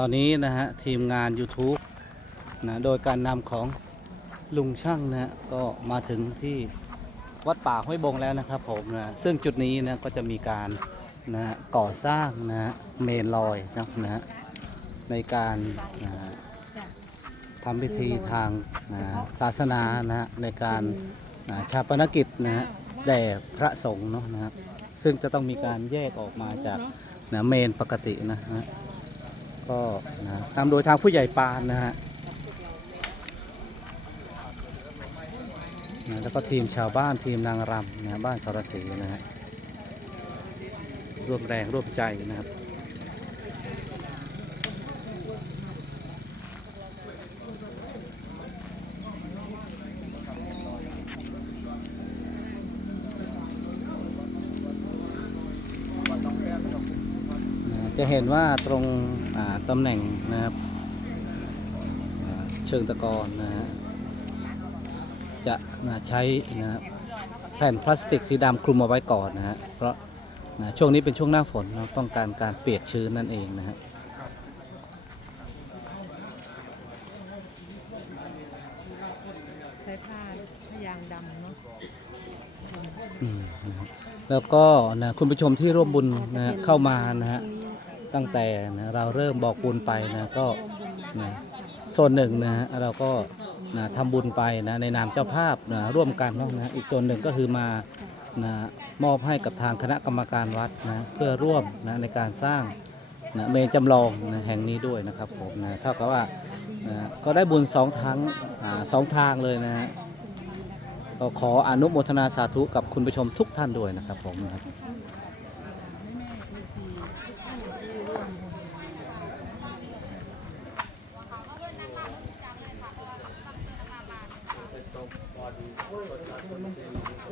ตอนนี้นะฮะทีมงาน YouTube นะโดยการนำของลุงช่างนะฮะก็มาถึงที่วัดป่าห้วยบงแล้วนะครับผมนะซึ่งจุดนี้นะก็จะมีการนะก่อสร้างนะเมนลอยนะนะฮะในการนะทำพิธีทางนะศาสนานะฮะในการนะชาปนกิจนะฮะแด่พระสงฆ์เนาะนะครับซึ่งจะต้องมีการแยกออกมาจากนะเมนปกตินะฮะ ก็นะนำโดยทางผู้ใหญ่ปานนะฮะนะแล้วก็ทีมชาวบ้านทีมนางรำนะบ้านสรศรีนะฮะร่วมแรงร่วมใจนะครับ จะเห็นว่าตรงอ่าตำแหน่งนะครับอ่าเชิงตะกอนนะฮะจะนะใช้นะครับแผ่นพลาสติกสีดำคลุมเอาไว้ก่อนนะฮะเพราะนะช่วงนี้เป็นช่วงหน้าฝนเนอะต้องการการเปียกชื้นนั่นเองนะฮะใช้ผ้าผ้ายางดำเนาะอืมนะครับแล้วก็นะคุณผู้ชมที่ร่วมบุญนะเข้ามานะฮะ ตั้งแต่นะเราเริ่มบอกบุญไปนะก็นะส่วนหนึ่งนะเราก็นะทำบุญไปนะในนามเจ้าภาพนะร่วมกันเนาะนะอีกส่วนหนึ่งก็คือมานะมอบให้กับทางคณะกรรมการวัดนะเพื่อร่วมนะในการสร้างนะเมนจำลองนะแห่งนี้ด้วยนะครับผมนะเท่ากับว่านะก็ได้บุญสองทั้งสองทางเลยนะฮะก็ขออนุโมทนาสาธุกับคุณผู้ชมทุกท่านด้วยนะครับผมนะครับ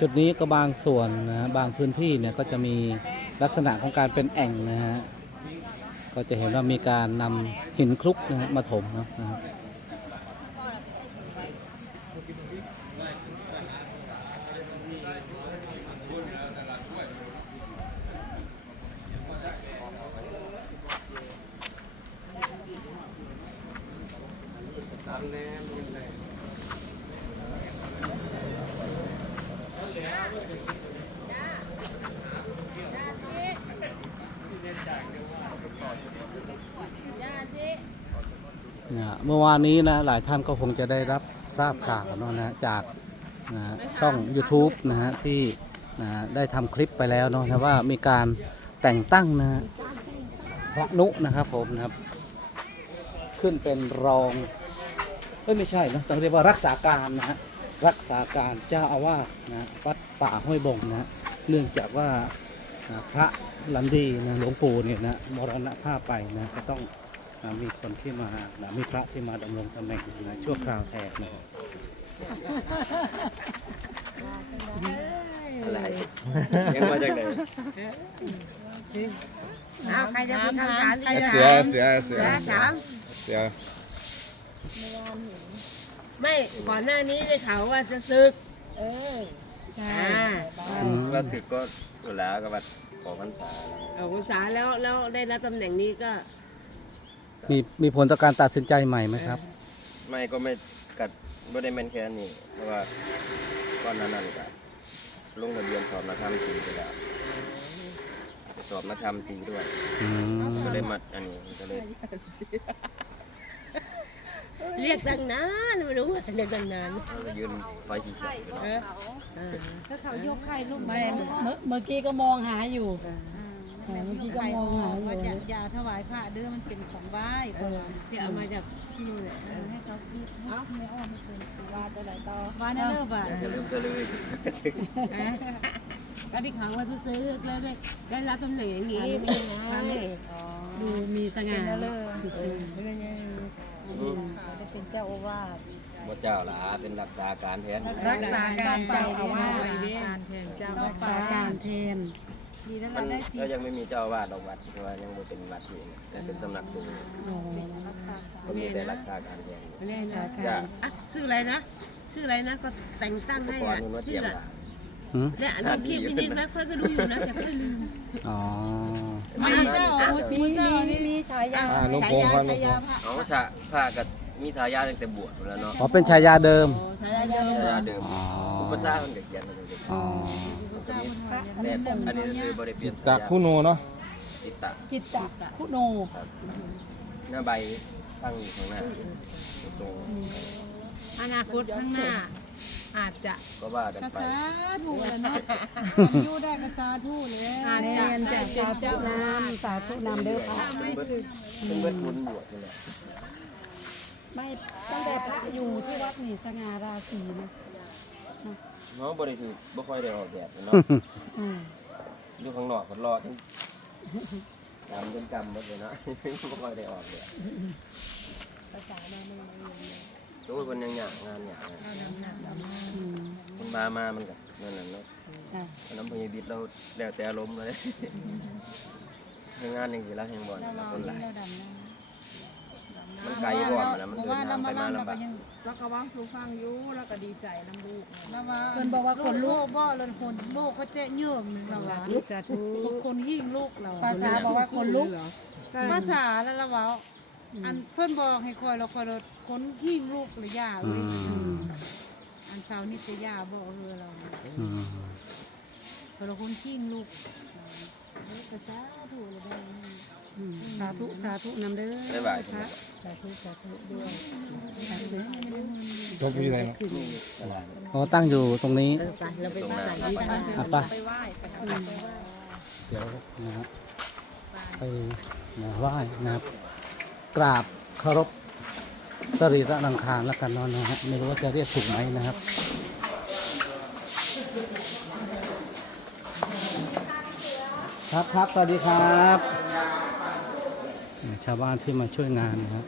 จุดนี้ก็บางส่วนนะฮะบางพื้นที่เนี่ยก็จะมีลักษณะของการเป็นแอ่งนะฮะก็จะเห็นว่ามีการนำหินคลุกนะฮะมาถมนะครับ นะเมื่อวานนี้นะหลายท่านก็คงจะได้รับทราบข่าวเนาะนะจากนะช่อง YouTube นะฮะที่นะได้ทำคลิปไปแล้วเนาะนะว่ามีการแต่งตั้งนะฮะพระนุนะครับผมนะครับ ขึ้นเป็นรอง เอ้ยไม่ใช่นะต้องเรียกว่ารักษาการนะฮะรักษาการเจ้าอาวาสนะวัดป่าห้วยบงนะฮะเนื่องจากว่าอ่าพระลันดีนะหลวงปู่เนี่ยนะมรณภาพไปนะก็ต้องอ่ามีคนที่มานะมีพระที่มาดำรงตำแหน่งนะชั่วคราวแทนนะครับอะไรยังมาจากไหนเอาใครจะเป็นทหารใครจะเสือเสือ เสือถามเสือไม่ก่อนหน้านี้ได้ข่าวว่าจะศึก เออใช่อืมว่าถือก็อยู่แล้วกับวัดขอพรรษาเอาภาษาแล้วแล้วได้รับตำแหน่งนี้ก็ มีมีผลต่อการตัดสินใจใหม่ไหมครับ ไม่ก็ไม่กัดไม่ได้แม่นแค่นี้ เพราะว่าก่อนหนานั้นก็ลงทะเบียนสอบนักธรรมจริงก็ได้สอบนักธรรมจริงด้วย อืมก็เลยมาอันนี้ก็เลย เรียกตั้งนานไม่รู้เรียกตั้งนานยืนไฟขี้เขียวอยู่เอเนาะอเออถ้าเขายกไข่ลูกไม่เมื่อเมื่อกี้ก็มองหาอยู่เแต่เมื่อกี้ก็มองหาว่าจะอย่าถวายพระเด้อมันเป็นของไหว้เอก่ออนที่เอามาจากที่นู่นแหละเออให้เขาคิดให้ไม่อ้อมไม่เป็นว่าจะไหนต่อว่าแน่เลิกอะจะลืมจะเลยนะก็ที่เขาว่าซื้อแล้วได้ได้รับตำแหน่งอย่างนี้ไม่ไงดูมีสง่าเป็นเลิศมีสง่า เขาได้เป็นเจ้าอาวาสบ่เจ้าหลาเป็นรักษาการแทนรักษาการเจ้าอาวาสการแทนเจ้ารักษาการแทนดีแล้วมัมันนได้ที่ก็ยังไม่มีเจ้าอาวาสดอกวัดเพราะว่ายังบ่เป็นวัดอยู่เนี่ยแต่เป็นสำนักสงฆ์ก็มีแต่รักษาการแทนอยู่ไม่แน่นะจ้ะอะชื่ออะไรนะชื่ออะไรนะก็แต่งตั้งแต่ให้ก่อนอะนู้นว่าเตชื่รีอยมอะหลาหืมเนี่ยลองคิดพินิจแม่ค่อยก็ดูอยู่นะแต่ค่อยลืมอ๋อมีเจ้ามีมีมีฉายาอ่าลุงพงษ์ครับลุงพงษ์เอาชะผ้ากับ มีสายาตั้งแต่บวชแล้วเนาะอ๋อเป็นฉายาเดิมโอ้ใช้ได้เดิมสายาเดิมอ๋ออุปสรรคมันก็เขียนมาเลยอ๋อแต่อันนี้คือบริเปลี่ยนจากคู่โนเนาะจิตตะจิตตะคุโนครับหน้าใบตั้งอยู่ข้างหน้าตรงอนาคตข้างหน้า อาจจะก็ว่ากันกระไปสาธุเลยเนาะอยู่ได้กระสาธุเลยอาจจะได้เป็นเจ้านาย สาธุนำเด้อค่ะ เป็นเบิดเป็นเบิดบุญบวชนี่แหละ ไม่ตั้งแต่พระอยู่ที่วัดนี่สง่าราศีนะน้องบริสุทธิ์บ่ค่อยได้ออกแดดเนาะอืมอยู่ข้างนอกก็รอจนกรรมจนกรรมหมดเลยเนาะบ่ค่อยได้ออกแดดตัวคนยังอยากงานอยากงานอืมคนมามามันก็นั่นน่ะเนาะอะน้ำพยาบิดเราแล้วแต่อารมณ์เลยงานอย่างนี้แล้วแห่งบ่อนแล้วเราคนหลาย เราดำนะ มันไกลบ่อนนะมันเพราะเดิว่านเราทางไปมามาลำเราลำก็บากยังแล้วก็ว่างสู่ฟังอยู่แล้วก็ดีใจน้ำลูกแล้วว่าเพิ่นบอกว่าคนลูกบ่เลยคนลูกก็เจ๊เยื่อมนึงเราว่าสาธุคนหิ้งลูกเราภาษาบอกว่าคนลูกภาษาแล้วเราเว้าอันเพิ่นบอกให้คอยเราคอยเราคนหิ้งลูกหรือย่าเว้ยอันเช้านี่จะย่าบอกเออเราอืมคนละคนหิ้งลูกเฮ้ยภาษาถูกเลยได้ สาธุสาธุนำเด้อได้บ่าย พระสาธุสาธุด้วยสาธุจบที่ไหนเนาะอ๋อตั้งอยู่ตรงนี้เออไปเราไปบ้านที่บ้านอะไปไปไหว้ไปทำไปไหว้ เดี๋ยวนะฮะไปนะไหว้นะครับกราบเคารพสรีระรังคารแล้วกันเนาะนะฮะไม่รู้ว่าจะเรียกถูกไหมนะครับ ครับครับสวัสดีครับ ชาวบ้านที่มาช่วยงานนะครับ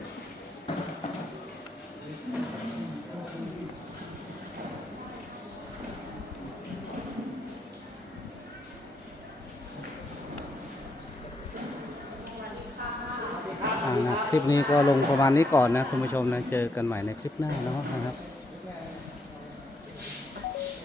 อ่านะคลิปนี้ก็ลงประมาณนี้ก่อนนะคุณผู้ชมนะเจอกันใหม่ในคลิปหน้าเนาะนะครับ